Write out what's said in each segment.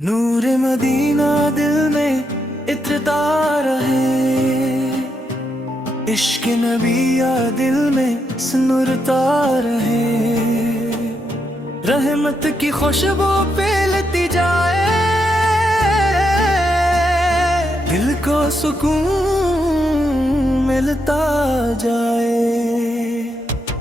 نور مدینہ دل میں اترتا رہے، عشق نبی دل میں سنورتا رہے، رحمت کی خوشبو پھیلتی جائے، دل کو سکون ملتا جائے۔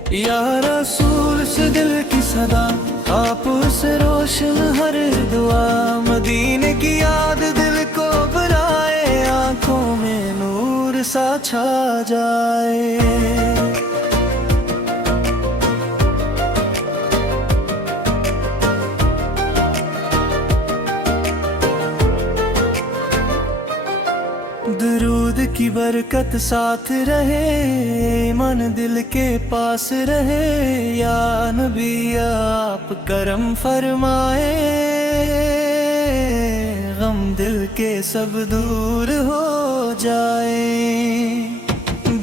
یا رسول سے دل کی صدا، آپ سے روشن ہر دعا، مدینے کی یاد دل کو بلائے، آنکھوں میں نور سا چھا جائے۔ درود کی برکت ساتھ رہے، من دل کے پاس رہے، یا نبی آپ کرم فرمائے، غم دل کے سب دور ہو جائے۔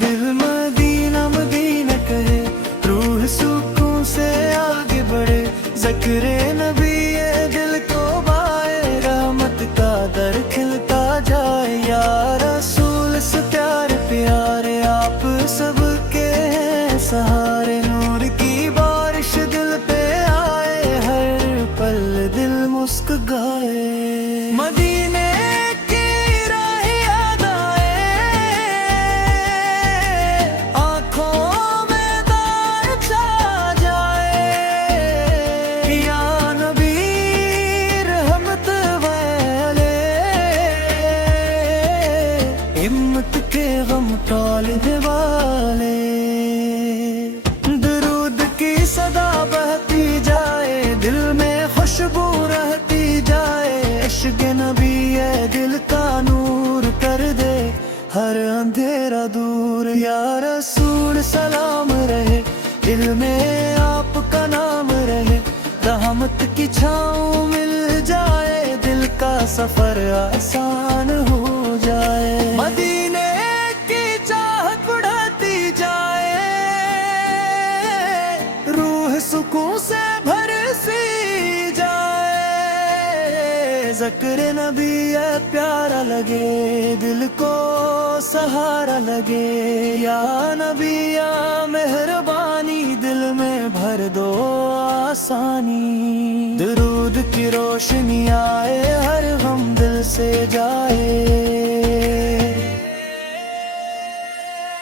دل مدینہ مدینہ کہے، روح سکون سے آگے بڑھے، ذکر نبی دل کو بائے، رحمت کا در کھلتا جائے۔ یا رسول سے پیارے پیارے، آپ سب کے ہیں سہارے، نور کی بارش دل پہ آئے، ہر پل دل مسکرائے۔ مدینے کی راہ یاد آئے، آنکھوں میں دار چھا جائے۔ یا نبی رحمت والے، ہمت کے غم ٹالنے والے، درود کی صدا بہتی جائے، دل میں خوشبو رہتی جائے، عشق نبی ہے دل کا نور کر دے، ہر اندھیرا دور۔ یا رسول سلام رہے، دل میں آپ کا نام رہے، رحمت کی چھاؤں مل جائے، دل کا سفر آسان ہو جائے۔ مدینے کی چاہت بڑھتی جائے، روح سکون سے بھر سی جائے، ذکر نبی ہے پیارا لگے، دل کو سہارا لگے۔ یا نبی یا مہربانی، دل میں بھر دو آسانی، درود کی روشنی آئے، ہر غم دل سے جائے۔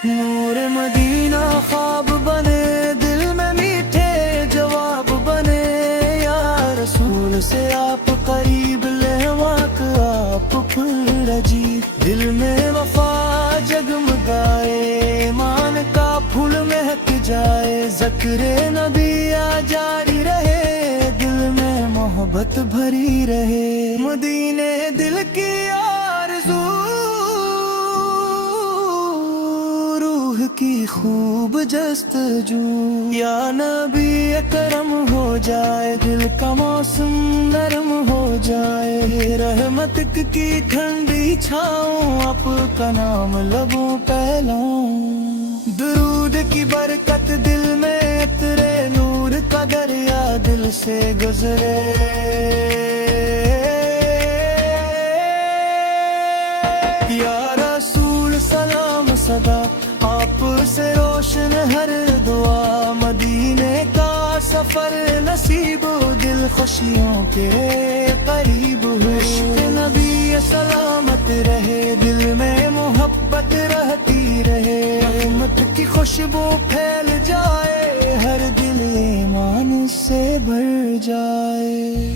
نور مدینہ خواب بنے، دل میں میٹھے جواب بنے، یا رسول سے آپ قریب لے، واق آپ پھول رجی، دل میں وفا جگمگائے، ایمان کا پھول مہک جائے، ذکر نبی جاری رہے، دل میں محبت بھری رہے، مدینے دل کی آرزو، روح کی خوب جستجو۔ یا نبی کرم ہو جائے، دل کا موسم نرم ہو جائے، رحمت کی ٹھنڈی چھاؤں، آپ کا نام لبوں پہ لاؤں، درود کی برکت دل میں اترے، نور کا دریا دل سے گزرے۔ یا رسول سلام صدا، آپ سے روشن ہر دعا، مدینے کا سفر نصیب ہو، دل خوشیوں کے قریب ہو، عشق نبی سلامت رہے، دل میں محبت رہتی رہے، رحمت کی خوشبو پھیل جائے، ہر دل ایمان سے بھر جائے۔